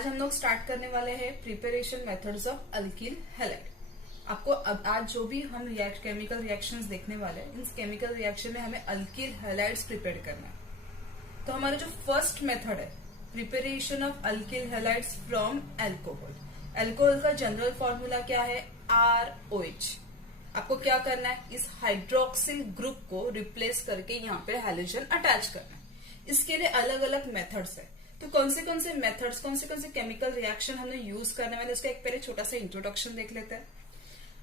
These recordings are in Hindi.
आज हम लोग स्टार्ट करने वाले हैं preparation methods of alkyl halide. आपको अब आज जो भी हम केमिकल रिएक्शंस देखने वाले हैं, इन केमिकल रिएक्शन में हमें अल्किल हैलाइड्स प्रिपेयर करना है। तो हमारा जो फर्स्ट मेथड है preparation of alkyl halides from alcohol. Alcohol का जनरल फॉर्मूला क्या है? ROH। आपको क्या करना है? इस हाइड्रोक्सिल ग्रुप को रिप्लेस करके यहाँ पे हैलोजन अटैच करना है। इसके लिए अलग अलग मेथड्स है। तो कौन से मेथड्स, कौन से केमिकल रिएक्शन हमने यूज करने वाले, उसका एक पहले छोटा सा इंट्रोडक्शन देख लेते हैं।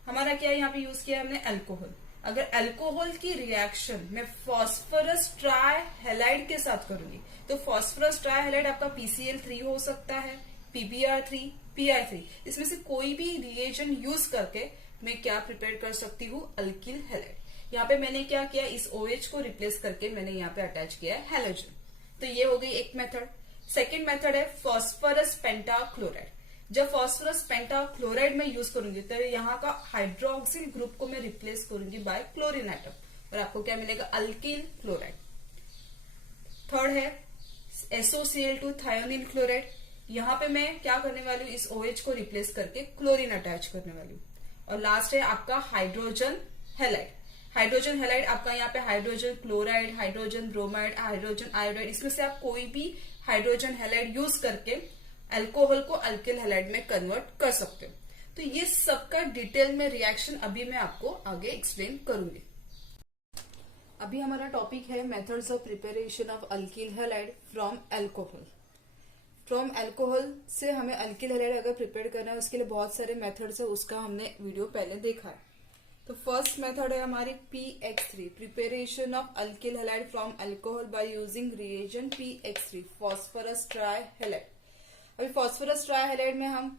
हमारा क्या है, यहाँ पे यूज किया हमने अल्कोहल। अगर अल्कोहल की रिएक्शन में फॉस्फोरस ट्राई हैलाइड के साथ करूंगी तो फॉस्फोरस ट्राई हैलाइड आपका PCl3 हो सकता है, PBr3, PI3। इसमें से कोई भी रिएजन यूज करके मैं क्या प्रिपेयर कर सकती हूँ? Alkyl halide. यहाँ पे मैंने क्या किया, इस OH को रिप्लेस करके मैंने यहाँ पे अटैच किया है हैलोजन। तो ये हो गई एक मेथड। सेकेंड मेथड है फॉस्फोरस पेंटाक्लोराइड। जब फॉस्फोरस पेंटाक्लोराइड में यूज करूंगी तो यहाँ का हाइड्रोक्सिल ग्रुप को मैं रिप्लेस करूंगी बाय क्लोरीन एटम और आपको क्या मिलेगा? Alkyl chloride. थर्ड है SOCl2 थायोनिल क्लोराइड। यहाँ पे मैं क्या करने वाली हूँ? इस OH को रिप्लेस करके क्लोरीन अटैच करने वाली हूँ। और लास्ट है आपका हाइड्रोजन हैलाइड। हाइड्रोजन हैलाइड आपका यहाँ पे hydrogen chloride, hydrogen bromide, hydrogen iodide, इसमें से आप कोई भी हाइड्रोजन हैलाइड यूज करके अल्कोहल को अल्किल हैलाइड में कन्वर्ट कर सकते हो। तो ये सबका डिटेल में रिएक्शन अभी मैं आपको आगे एक्सप्लेन करूंगी। अभी हमारा टॉपिक है methods of preparation of alkyl halide from alcohol. From alcohol से हमें अल्किल हैलाइड अगर प्रिपेयर करना है उसके लिए बहुत सारे मेथड्स है, उसका हमने वीडियो पहले देखा है। तो फर्स्ट मेथड है हमारी PX3, preparation of alkyl halide from alcohol by using reagent PX3, phosphorus try halide. अभी फॉस्फोरस ट्राई हैलाइड में हम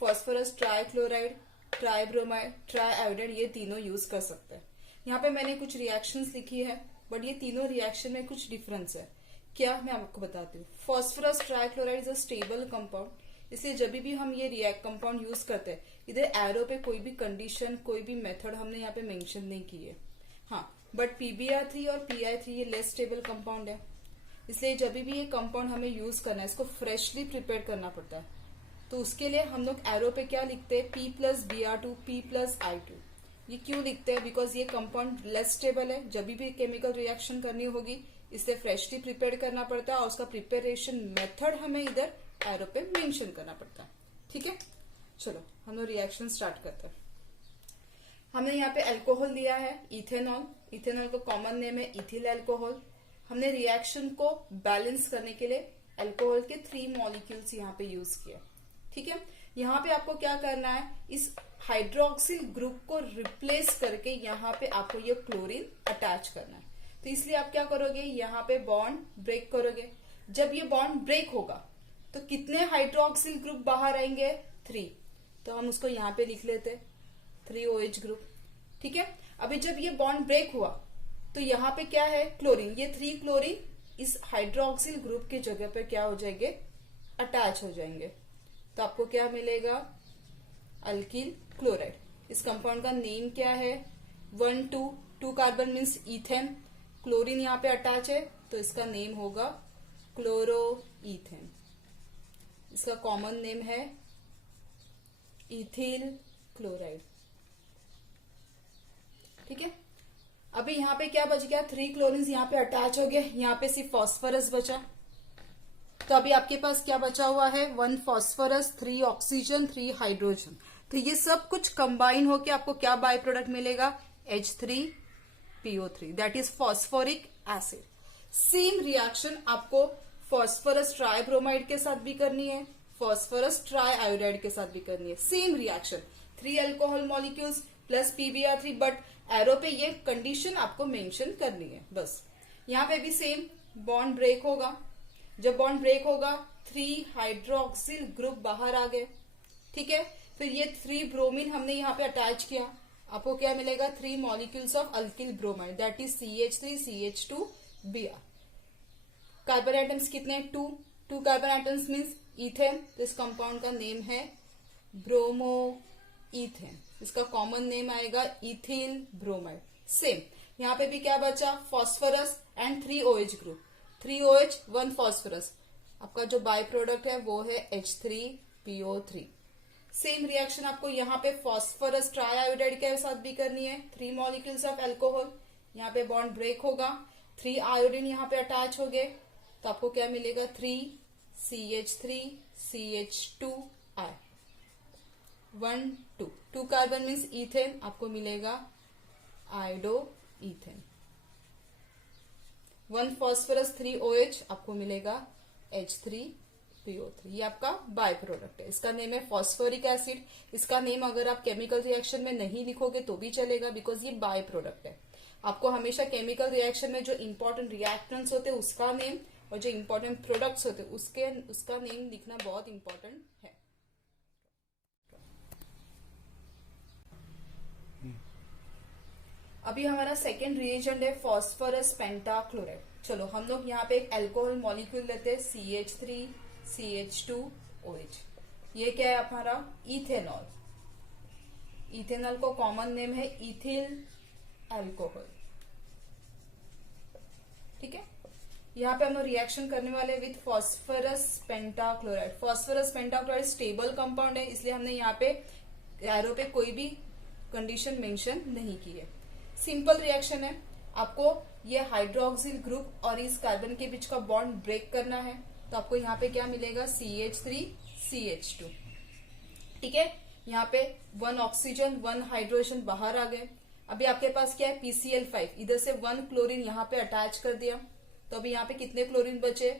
phosphorus try chloride, try bromide, try iodide ये तीनों यूज कर सकते हैं। यहाँ पे मैंने कुछ रिएक्शंस लिखी है बट ये तीनों रिएक्शन में कुछ डिफरेंस है। क्या, मैं आपको बताती हूँ। Phosphorus trichloride is a stable compound, इसलिए जब भी हम ये रिएक्ट कंपाउंड यूज करते हैं इधर एरो पे कोई भी कंडीशन, कोई भी मेथड हमने यहाँ पे मेंशन नहीं की है। हाँ, बट PBr3 और PI3 ये लेस स्टेबल कंपाउंड है, इसलिए जब भी ये कंपाउंड हमें यूज करना है इसको फ्रेशली प्रिपेयर करना पड़ता है। तो उसके लिए हम लोग एरो पे क्या लिखते हैं? P+Br2, P+I2। ये क्यों लिखते हैं? बिकॉज ये कंपाउंड लेस स्टेबल है, जब भी केमिकल रिएक्शन करनी होगी इसे फ्रेशली प्रिपेयर करना पड़ता है और उसका प्रिपरेशन मेथड हमें इधर एरो पे मेंशन करना पड़ता है। ठीक है, चलो हम लोग रिएक्शन स्टार्ट करते हैं। हमने यहाँ पे अल्कोहल लिया है इथेनॉल। इथेनॉल का कॉमन नेम है इथिल अल्कोहल। हमने रिएक्शन को बैलेंस करने के लिए अल्कोहल के 3 मॉलिक्यूल्स यहाँ पे यूज किया। ठीक है, यहाँ पे आपको क्या करना है? इस हाइड्रोक्सिल ग्रुप को रिप्लेस करके यहाँ पे आपको ये क्लोरीन अटैच करना है। तो इसलिए आप क्या करोगे? यहाँ पे बॉन्ड ब्रेक करोगे। जब ये बॉन्ड ब्रेक होगा तो कितने हाइड्रोक्सिल ग्रुप बाहर आएंगे? 3। तो हम उसको यहाँ पे लिख लेते 3OH ग्रुप। ठीक है, अभी जब ये बॉन्ड ब्रेक हुआ तो यहाँ पे क्या है? क्लोरीन। ये 3 क्लोरीन इस हाइड्रोक्सिल ग्रुप की जगह पे क्या हो जाएंगे? अटैच हो जाएंगे। तो आपको क्या मिलेगा? Alkyl chloride. इस कंपाउंड का नेम क्या है? 2 कार्बन मीन्स इथेन। क्लोरीन यहाँ पे अटैच है तो इसका नेम होगा क्लोरोईथेन। इसका कॉमन नेम है इथिल क्लोराइड। ठीक है, अभी यहाँ पे क्या बच गया? 3 क्लोरीन यहाँ पे अटैच हो गए, यहाँ पे सिर्फ फॉस्फोरस बचा। तो अभी आपके पास क्या बचा हुआ है? 1 फॉस्फोरस, 3 ऑक्सीजन, 3 हाइड्रोजन। तो ये सब कुछ कंबाइन होके आपको क्या बाय प्रोडक्ट मिलेगा? H3PO3, that is phosphoric acid. Same reaction आपको फॉस्फोरस ट्राइब्रोमाइड के साथ भी करनी है, फॉस्फोरस ट्राई आयोडाइड के साथ भी करनी है। Same reaction, 3 alcohol molecules plus PBr3, but arrow पे ये कंडीशन आपको मेंशन करनी है बस। यहाँ पे भी सेम बॉन्ड ब्रेक होगा। जब बॉन्ड ब्रेक होगा 3 हाइड्रोक्सिल ग्रुप बाहर आ गए। ठीक है, फिर ये 3 ब्रोमीन हमने यहाँ पे अटैच किया। आपको क्या मिलेगा? 3 molecules of alkyl bromide, that is CH3, CH2Br। Carbon atoms कितने? 2 कार्बन एटम्स मीन्स इथेन। तो इस कंपाउंड का नेम है ब्रोमोइथेन। इसका कॉमन नेम आएगा इथिल ब्रोमाइड। सेम यहाँ पे भी क्या बचा? Phosphorus and 3OH group. 3OH 1 phosphorus. आपका जो बाय प्रोडक्ट है वो है H3PO3। सेम रिएक्शन आपको यहाँ पे फॉस्फोरस ट्राइआयोडाइड के साथ भी करनी है। 3 मॉलिक्यूल्स ऑफ अल्कोहल, यहाँ पे बॉन्ड ब्रेक होगा, 3 आयोडीन यहाँ पे अटैच हो गए, तो आपको क्या मिलेगा 3CH3CH2I 1 2 2 कार्बन मीन्स इथेन, आपको मिलेगा आयोडो इथेन। 1 फॉस्फोरस 3 OH, आपको मिलेगा H3PO3। ये आपका बाय प्रोडक्ट है। इसका नेम है फॉस्फोरिक एसिड। इसका नेम अगर आप केमिकल रिएक्शन में नहीं लिखोगे तो भी चलेगा, बिकॉज ये बाय प्रोडक्ट है। आपको हमेशा केमिकल रिएक्शन में जो इंपॉर्टेंट रिएक्टेंट्स होते हैं उसका नेम और जो इंपॉर्टेंट प्रोडक्ट्स होते हैं उसका नेम लिखना बहुत इंपॉर्टेंट है। अभी हमारा सेकेंड रिएजेंट है फॉस्फोरस पेंटाक्लोराइड। चलो हम लोग यहाँ पे एक अल्कोहल मॉलिक्यूल लेते हैं CH3CH2OH। ये क्या है हमारा इथेनॉल। इथेनॉल को कॉमन नेम है इथिल अल्कोहल। ठीक है, यहाँ पे हम लोग रिएक्शन करने वाले with phosphorus pentachloride. Phosphorus pentachloride stable compound है, इसलिए हमने यहाँ पे एरो पे कोई भी कंडीशन मेंशन नहीं की है। सिंपल रिएक्शन है। आपको ये हाइड्रोक्सिल ग्रुप और इस कार्बन के बीच का बॉन्ड ब्रेक करना है, तो आपको यहाँ पे क्या मिलेगा CH3CH2। ठीक है, यहाँ पे 1 ऑक्सीजन 1 हाइड्रोजन बाहर आ गए। अभी आपके पास क्या है PCl5, इधर से 1 क्लोरीन यहाँ पे अटैच कर दिया, तो अभी यहाँ पे कितने क्लोरीन बचे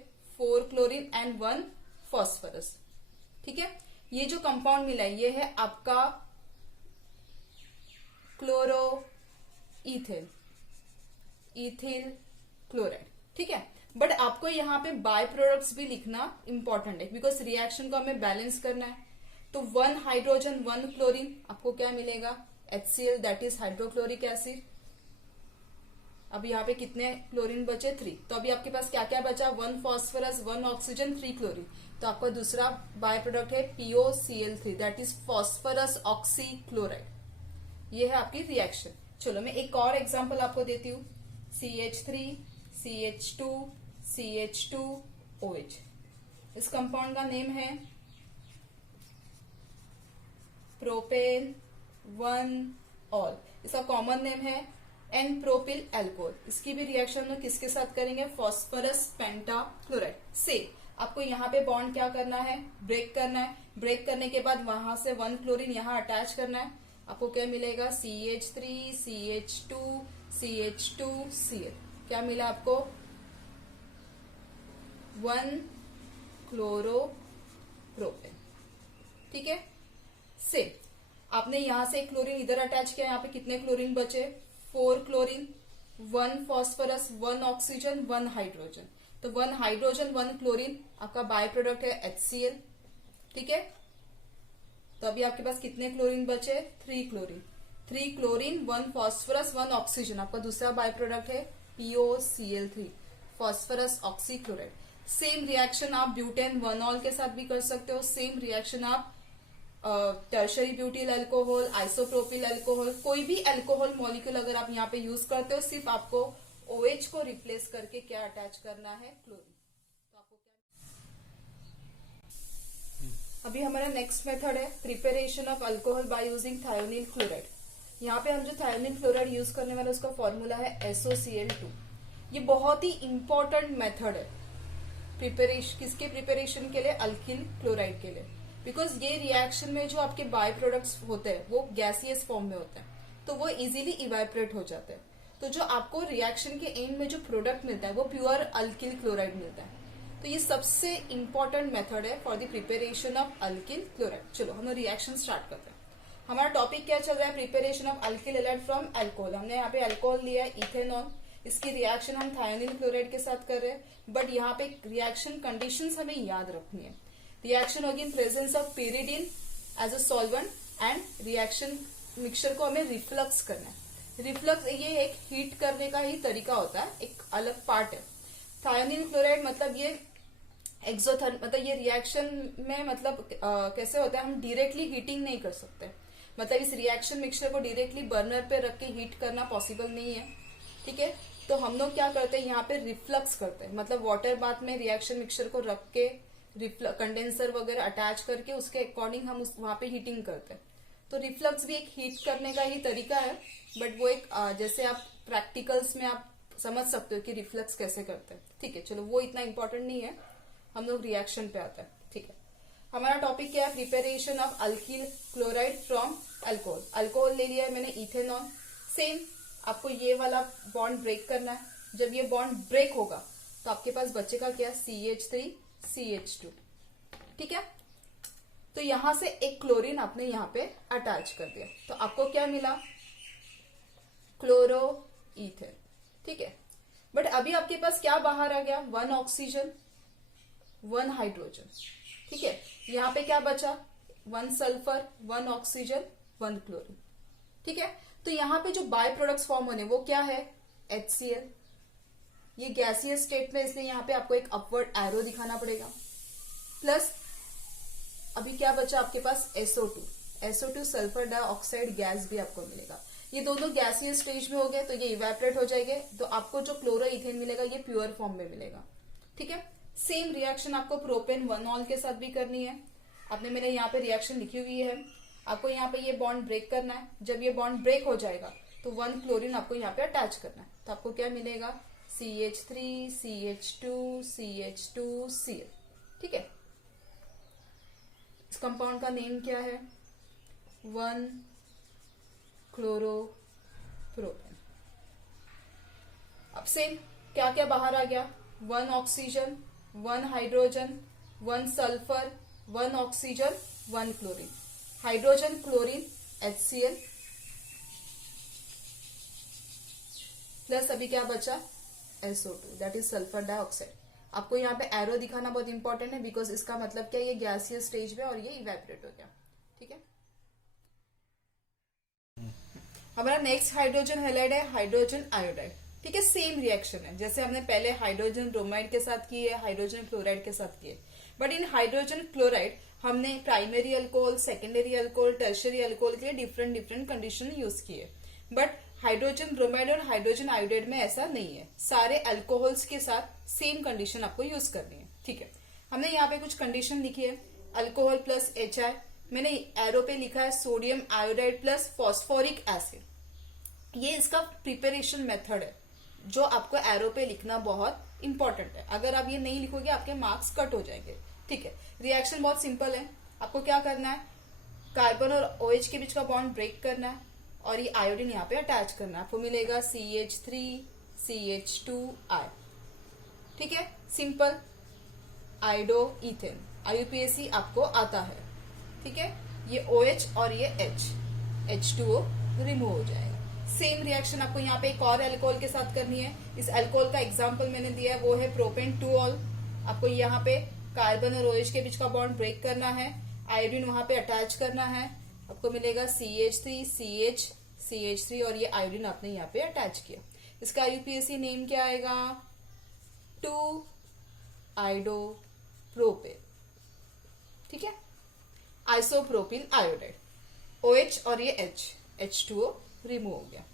4 क्लोरीन एंड 1 फॉस्फोरस। ठीक है, ये जो कंपाउंड मिला है ये है आपका क्लोरो इथिल इथिल क्लोराइड। ठीक है, बट आपको यहाँ पे बाय प्रोडक्ट्स भी लिखना इंपॉर्टेंट है, बिकॉज रिएक्शन को हमें बैलेंस करना है। तो 1 हाइड्रोजन 1 क्लोरीन, आपको क्या मिलेगा HCl, that is hydrochloric acid. अभी यहाँ पे कितने क्लोरीन बचे 3, तो अभी आपके पास क्या क्या बचा 1 फॉस्फोरस 1 ऑक्सीजन 3 क्लोरीन, तो आपका दूसरा बाय प्रोडक्ट है POCl3, that is phosphorus oxy chloride. ये है आपकी रिएक्शन। चलो मैं एक और एग्जांपल आपको देती हूँ। CH3CH2CH2OH। इस कंपाउंड का नेम है प्रोपेन 1ऑल। इसका कॉमन नेम है एन प्रोपिल एल्कोहल। इसकी भी रिएक्शन में किसके साथ करेंगे फॉस्फोरस पेंटाक्लोराइड से। आपको यहाँ पे बॉन्ड क्या करना है ब्रेक करना है। ब्रेक करने के बाद वहां से 1 क्लोरीन यहाँ अटैच करना है। आपको क्या मिलेगा CH3CH2CH2Cl। क्या मिला आपको 1 क्लोरोप्रोपेन। ठीक है, से आपने यहां से क्लोरीन इधर अटैच किया, यहाँ पे कितने क्लोरीन बचे 4 क्लोरीन 1 फॉस्फोरस 1 ऑक्सीजन 1 हाइड्रोजन, तो 1 हाइड्रोजन 1 क्लोरीन आपका बाय प्रोडक्ट है HCl। ठीक है, तो अभी आपके पास कितने क्लोरीन बचे 3 क्लोरीन 1 फॉस्फोरस 1 ऑक्सीजन, आपका दूसरा बाय प्रोडक्ट है POCl3 phosphorus oxy chloride. Same reaction आप ब्यूटेन 1ऑल के साथ भी कर सकते हो। सेम रिएक्शन आप tertiary butyl alcohol isopropyl alcohol कोई भी अल्कोहल मॉलिक्यूल अगर आप यहाँ पे यूज करते हो, सिर्फ आपको OH को रिप्लेस करके क्या अटैच करना है क्लोरीन। तो आपको क्या अभी हमारा नेक्स्ट मेथड है preparation of alcohol by using thionyl chloride. यहाँ पे हम जो थायोनिल क्लोराइड यूज करने वाले उसका फॉर्मूला है SOCl2। ये बहुत ही इंपॉर्टेंट मेथड है प्रिपरेशन किसके प्रिपरेशन के लिए अल्किल क्लोराइड के लिए, बिकॉज ये रिएक्शन में जो आपके बाय प्रोडक्ट्स होते हैं वो गैसियस फॉर्म में होते हैं, तो वो इजीली इवेपोरेट हो जाते हैं। तो जो आपको रिएक्शन के एंड में जो प्रोडक्ट मिलता है वो प्योर अल्किल क्लोराइड मिलता है। तो ये सबसे इंपॉर्टेंट मेथड है for the preparation of alkyl chloride. चलो हम रिएक्शन स्टार्ट करते हैं। हमारा टॉपिक क्या चल रहा है preparation of alkyl halide from alcohol. हमने यहाँ पे अल्कोहल लिया है इथेनॉल, इसकी रिएक्शन हम थायोनिल क्लोराइड के साथ कर रहे हैं, बट यहाँ पे रिएक्शन कंडीशंस हमें याद रखनी है। रिएक्शन होगी in presence of pyridine as a solvent and reaction mixture को हमें रिफ्लक्स करना है। रिफ्लक्स ये एक हीट करने का ही तरीका होता है, एक अलग पार्ट है। थायोनिल क्लोराइड मतलब ये एक्सोथर्म मतलब ये रिएक्शन में मतलब कैसे होता है, हम डायरेक्टली हीटिंग नहीं कर सकते, मतलब इस रिएक्शन मिक्सचर को डायरेक्टली बर्नर पे रख के हीट करना पॉसिबल नहीं है। ठीक है, तो हम लोग क्या करते हैं, यहाँ पे रिफ्लक्स करते हैं, मतलब वाटर बाथ में रिएक्शन मिक्सचर को रख के कंडेंसर वगैरह अटैच करके उसके अकॉर्डिंग हम वहां पे हीटिंग करते हैं। तो रिफ्लक्स भी एक हीट करने का ही तरीका है, बट वो एक जैसे आप प्रैक्टिकल्स में आप समझ सकते हो कि रिफ्लक्स कैसे करते हैं। ठीक है, चलो वो इतना इंपॉर्टेंट नहीं है, हम लोग रिएक्शन पे आते हैं। ठीक है, हमारा टॉपिक क्या है, preparation of alkyl chloride from alcohol. Alcohol ले लिया है मैंने, इथेनॉल। सेम आपको ये वाला बॉन्ड ब्रेक करना है। जब ये बॉन्ड ब्रेक होगा तो आपके पास बचेगा क्या, CH3 CH2। ठीक है, तो यहां से एक क्लोरीन आपने यहां पे अटैच कर दिया, तो आपको क्या मिला, क्लोरो इथेन। ठीक है, बट अभी आपके पास क्या बाहर आ गया, 1 ऑक्सीजन 1 हाइड्रोजन। ठीक है, यहां पे क्या बचा, 1 सल्फर 1 ऑक्सीजन 1 क्लोरीन। ठीक है, तो यहां पे जो बाय प्रोडक्ट्स फॉर्म होने वो क्या है, HCl। ये गैसियस स्टेट में, इसलिए यहां पे आपको एक अपवर्ड एरो दिखाना पड़ेगा। प्लस अभी क्या बचा आपके पास, SO2 सल्फर डाइऑक्साइड गैस भी आपको मिलेगा। ये दोनों गैसियस स्टेज में हो गए तो ये इवेपोरेट हो जाएंगे, तो आपको जो क्लोरो इथेन मिलेगा ये प्योर फॉर्म में मिलेगा। ठीक है, सेम रिएक्शन आपको प्रोपेन 1-ऑल के साथ भी करनी है। आपने मैंने यहाँ पे रिएक्शन लिखी हुई है, आपको यहाँ पे ये बॉन्ड ब्रेक करना है। जब ये बॉन्ड ब्रेक हो जाएगा तो 1 क्लोरीन आपको यहाँ पे अटैच करना है, तो आपको क्या मिलेगा, CH3 CH2 CH2 Cl। ठीक है, इस कंपाउंड का नेम क्या है, 1 क्लोरोप्रोपेन। अब सेम क्या क्या बाहर आ गया, 1 oxygen 1 hydrogen 1 sulphur 1 oxygen 1 chlorine, hydrogen chlorine HCl, plus अभी क्या बचा, SO2 that is sulphur dioxide. आपको यहाँ पे एरो दिखाना बहुत इंपॉर्टेंट है, बिकॉज इसका मतलब क्या, ये गैसियस स्टेज में और ये इवेपोरेट हो गया। ठीक है, हमारा नेक्स्ट हाइड्रोजन हैलाइड है हाइड्रोजन आयोडाइड। ठीक है, सेम रिएक्शन है जैसे हमने पहले हाइड्रोजन ब्रोमाइड के साथ की है, हाइड्रोजन क्लोराइड के साथ की है। बट इन हाइड्रोजन क्लोराइड हमने primary alcohol, secondary alcohol, tertiary alcohol के लिए डिफरेंट डिफरेंट कंडीशन यूज किए। बट हाइड्रोजन ब्रोमाइड और हाइड्रोजन आयोडाइड में ऐसा नहीं है, सारे अल्कोहल्स के साथ सेम कंडीशन आपको यूज करनी है। ठीक है, हमने यहाँ पे कुछ कंडीशन लिखी है, अल्कोहल प्लस HI, मैंने एरो पे लिखा है sodium iodide plus phosphoric acid. ये इसका प्रिपरेशन मेथड है जो आपको एरो पे लिखना बहुत इंपॉर्टेंट है, अगर आप ये नहीं लिखोगे आपके मार्क्स कट हो जाएंगे। ठीक है, रिएक्शन बहुत सिंपल है, आपको क्या करना है, कार्बन और OH के बीच का बॉन्ड ब्रेक करना है और ये आयोडीन यहाँ पे अटैच करना है, आपको मिलेगा CH3 CH2I। ठीक है, सिंपल आयोडो इथेन, IUPAC आपको आता है। ठीक है, ये OH और ये H2O रिमूव हो जाएगा। सेम रिएक्शन आपको यहाँ पे एक और अल्कोहल के साथ करनी है। इस अल्कोहल का एग्जांपल मैंने दिया है, वो है प्रोपेन 2-ऑल। आपको यहाँ पे कार्बन और OH के बीच का बॉन्ड ब्रेक करना है, आयोडीन वहां पे अटैच करना है, आपको मिलेगा CH3 CH3 और ये आयोडीन आपने यहाँ पे अटैच किया। इसका IUPAC नेम क्या आएगा, 2 आइडोप्रोपेन। ठीक है, आइसोप्रोपिल आयोडाइड, OH और ये H2O रिमूव हो गया।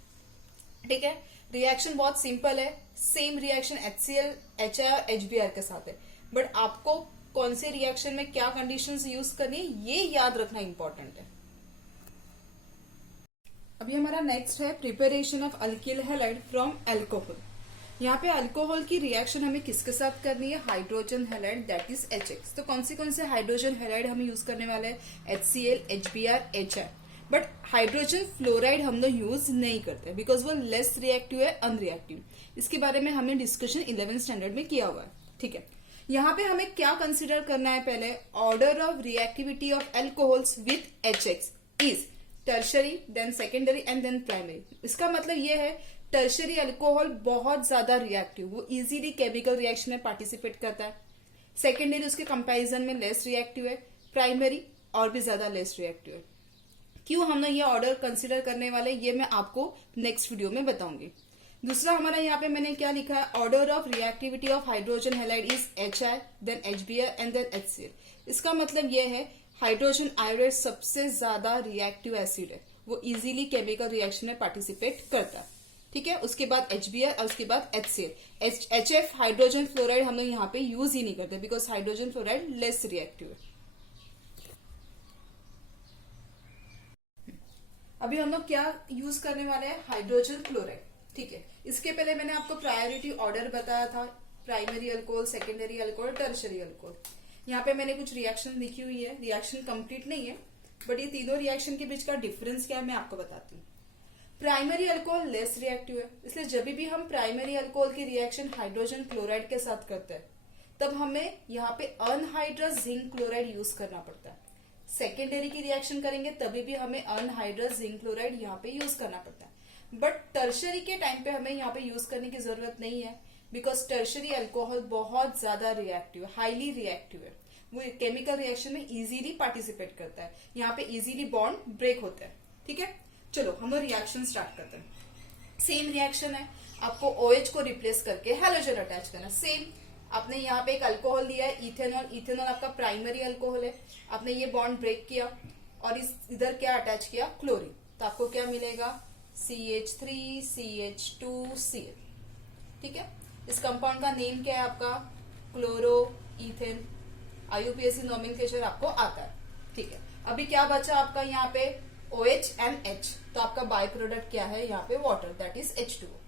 ठीक है, रिएक्शन बहुत सिंपल है, सेम रिएक्शन HCl, HI और HBr के साथ है, बट आपको कौन से रिएक्शन में क्या कंडीशंस यूज करनी है ये याद रखना इंपॉर्टेंट है। अभी हमारा नेक्स्ट है preparation of alkyl halide from alcohol. यहाँ पे अल्कोहल की रिएक्शन हमें किसके साथ करनी है, hydrogen halide that is HX। तो कौन से हाइड्रोजन हैलाइड हम यूज करने वाले हैं, HCl, HBr, HI। But hydrogen fluoride हम लोग यूज नहीं करते बिकॉज वो लेस रिएक्टिव है, अनरिएक्टिव। इसके बारे में हमने डिस्कशन 11th स्टैंडर्ड में किया हुआ है। ठीक है, यहाँ पे हमें क्या कंसिडर करना है, पहले order of reactivity of alcohols with HX is tertiary, then secondary and then primary. इसका मतलब ये है टर्शरी अल्कोहल बहुत ज्यादा रिएक्टिव, वो इजीली केमिकल रिएक्शन में पार्टिसिपेट करता है। सेकेंडरी उसके कंपैरिजन में लेस रिएक्टिव है, प्राइमरी और भी ज्यादा लेस रिएक्टिव है। क्यों हम लोग ये ऑर्डर कंसिडर करने वाले, ये मैं आपको नेक्स्ट वीडियो में बताऊंगी। दूसरा हमारा यहाँ पे मैंने क्या लिखा है, order of reactivity of hydrogen halide is HI, then HBr and then HCl। इसका मतलब ये है हाइड्रोजन आयोडाइड सबसे ज्यादा रिएक्टिव एसिड है, वो इजीली केमिकल रिएक्शन में पार्टिसिपेट करता है। ठीक है। उसके बाद HBr और उसके बाद HCl। HF हाइड्रोजन फ्लोराइड हम लोग यहाँ पे यूज ही नहीं करते because hydrogen fluoride less reactive है। अभी हम लोग क्या यूज करने वाले हैं, हाइड्रोजन क्लोराइड, ठीक है। इसके पहले मैंने आपको प्रायोरिटी ऑर्डर बताया था, primary alcohol, secondary alcohol, tertiary alcohol. यहाँ पे मैंने कुछ रिएक्शन लिखी हुई है, रिएक्शन कंप्लीट नहीं है बट ये तीनों रिएक्शन के बीच का डिफरेंस क्या है मैं आपको बताती हूँ। प्राइमरी अल्कोहल लेस रिएक्टिव है, इसलिए जब भी हम प्राइमरी अल्कोहल की रिएक्शन हाइड्रोजन क्लोराइड के साथ करते हैं तब हमें यहाँ पे अनहाइड्रस जिंक क्लोराइड यूज करना पड़ता है। सेकेंडरी की रिएक्शन करेंगे तभी भी हमें अनहाइड्रस जिंक क्लोराइड यहाँ पे यूज करना पड़ता है। बट टर्शरी के टाइम पे हमें यहाँ पे यूज करने की जरूरत नहीं है बिकॉज टर्शरी अल्कोहल बहुत ज्यादा रिएक्टिव है, हाईली रिएक्टिव है, वो केमिकल रिएक्शन में इजीली पार्टिसिपेट करता है, यहाँ पे इजीली बॉन्ड ब्रेक होता है, ठीक है। चलो हम लोग रिएक्शन स्टार्ट करते हैं। सेम रिएक्शन है, आपको OH को रिप्लेस करके हैलोजन अटैच करना। सेम आपने यहाँ पे एक अल्कोहल लिया है इथेनॉल, इथेनॉल आपका प्राइमरी अल्कोहल है, आपने ये बॉन्ड ब्रेक किया और इधर क्या अटैच किया, क्लोरीन, तो आपको क्या मिलेगा, CH3 CH2Cl, ठीक है। इस कंपाउंड का नेम क्या है आपका, क्लोरो इथेन। IUPAC नॉमेनक्लेचर आपको आता है, ठीक है। अभी क्या बचा आपका यहाँ पे, OH and H, तो आपका बाय प्रोडक्ट क्या है यहाँ पे, water, that is H2O।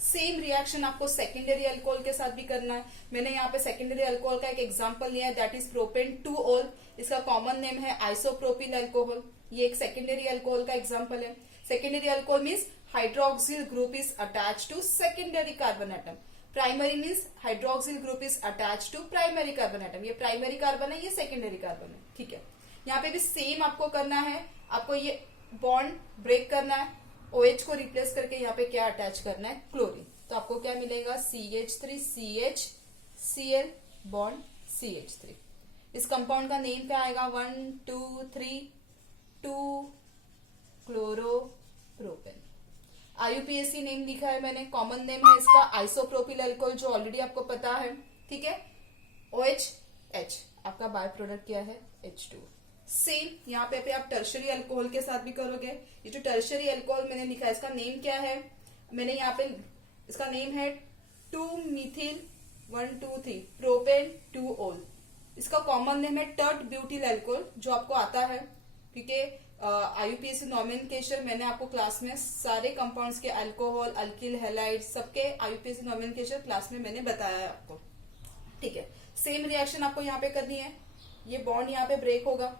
Same reaction आपको सेकेंडरी अल्कोहल के साथ भी करना है। मैंने यहाँ पे सेकेंडरी अल्कोहल का एक एग्जांपल लिया है, दैट इज प्रोपेन 2-ol। इसका कॉमन नेम है आइसोप्रोपिल अल्कोहल। ये एक सेकेंडरी अल्कोहल का एग्जांपल है। Secondary alcohol means hydroxyl group is attach to secondary carbon atom. Primary means hydroxyl group is attach to primary carbon atom. ये प्राइमरी कार्बन है, ये सेकेंडरी कार्बन है, ठीक है। यहाँ पे भी सेम आपको करना है, आपको ये बॉन्ड ब्रेक करना है, OH को रिप्लेस करके यहाँ पे क्या अटैच करना है, क्लोरीन, तो आपको क्या मिलेगा, CH3 CHCl बॉन्ड CH3। इस कंपाउंड का नेम क्या आएगा, 1 2 3 2 क्लोरोप्रोपेन। IUPAC नेम लिखा है मैंने, कॉमन नेम है इसका आइसोप्रोपिल अल्कोहल, जो ऑलरेडी आपको पता है, ठीक है। OH H, आपका बाय प्रोडक्ट क्या है, H2। सेम यहाँ पे आप टर्शरी अल्कोहल के साथ भी करोगे। ये जो टर्शरी अल्कोहल मैंने लिखा है इसका नेम क्या है, मैंने यहाँ पे इसका नेम है 2-methyl 1,2,3 प्रोपेन 2-ol। इसका कॉमन नेम है टर्ट ब्यूटिल अल्कोहल, जो आपको आता है, ठीक है। IUPAC नॉमेनक्लेचर मैंने आपको क्लास में सारे कंपाउंड्स के अल्कोहल, अल्किल हैलाइड सबके IUPAC नॉमेनक्लेचर क्लास में मैंने बताया है आपको, ठीक है। सेम रिएक्शन आपको यहाँ पे करनी है। ये बॉन्ड यहाँ पे ब्रेक होगा,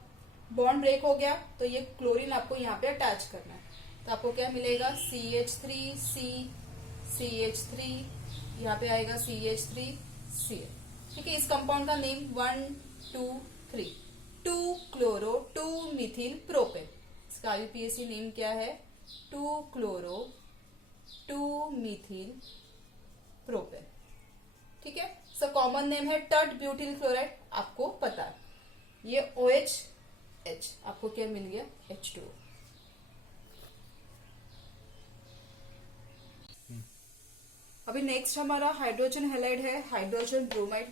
बॉन्ड ब्रेक हो गया तो ये क्लोरीन आपको यहाँ पे अटैच करना है, तो आपको क्या मिलेगा, CH3 CH3, यहाँ पे आएगा CH3Cl, ठीक है। इस कंपाउंड का नेम 1 2 3 2 क्लोरो 2-methyl प्रोपेन। इसका IUPAC नेम क्या है, 2 क्लोरो 2-methyl प्रोपेन, ठीक है। इसका कॉमन नेम है टर्ट ब्यूटिल क्लोराइड, आपको पता है। ये OH H, आपको क्या मिल गया, H2O। अभी नेक्स्ट हमारा हाइड्रोजन हैलाइड है, हाइड्रोजन ब्रोमाइड।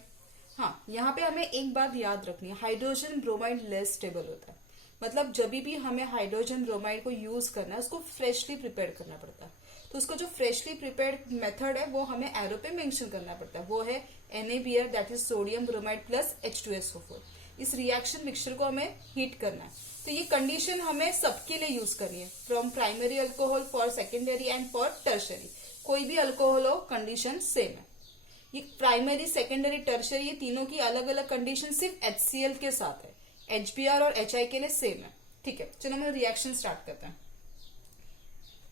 हाँ, यहाँ पे हमें एक बात याद रखनी है, हाइड्रोजन ब्रोमाइड लेस स्टेबल होता है। मतलब जब भी हमें हाइड्रोजन ब्रोमाइड को यूज करना है उसको फ्रेशली प्रिपेयर करना पड़ता है, तो उसको जो फ्रेशली प्रिपेयर्ड मेथड है वो हमें एरो पे मेंशन करना पड़ता है, वो है NaBr, that is sodium bromide plus H2SO4। इस रिएक्शन मिक्सचर को हमें हीट करना है, तो ये कंडीशन हमें सबके लिए यूज करनी है, from primary alcohol for secondary and for tertiary. कोई भी अल्कोहल हो, कंडीशन सेम है। ये प्राइमरी, सेकेंडरी, टर्शरी, ये तीनों की अलग अलग कंडीशन सिर्फ HCl के साथ है, HBr और HI के लिए सेम है, ठीक है। चलो हम रिएक्शन स्टार्ट करते हैं।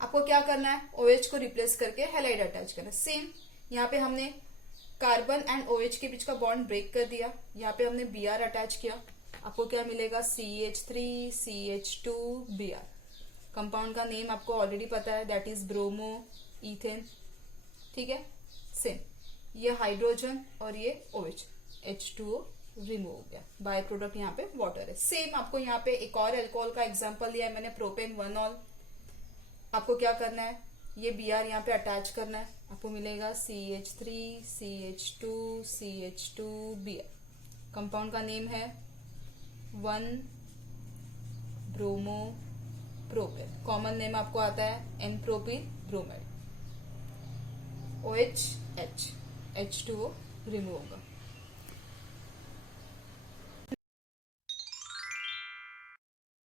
आपको क्या करना है, OH को रिप्लेस करके हैलाइड अटैच करना है। सेम यहाँ पे हमने कार्बन एंड OH के बीच का बॉन्ड ब्रेक कर दिया, यहाँ पे हमने Br अटैच किया, आपको क्या मिलेगा, CH3 CH2Br। कंपाउंड का नेम आपको ऑलरेडी पता है, दैट इज ब्रोमो इथेन, ठीक है। सेम ये हाइड्रोजन और ये OH, H2O रिमूव हो गया, बाय प्रोडक्ट यहाँ पे वाटर है। सेम आपको यहाँ पे एक और अल्कोहल का एग्जांपल लिया है मैंने, प्रोपेन 1-ol। आपको क्या करना है, ये Br यहाँ पे अटैच करना है, आपको मिलेगा CH3 CH2 CH2Br। कंपाउंड का नेम है 1 ब्रोमो प्रोपेन, कॉमन नेम आपको आता है n propyl bromide. OH H H2O remove होगा।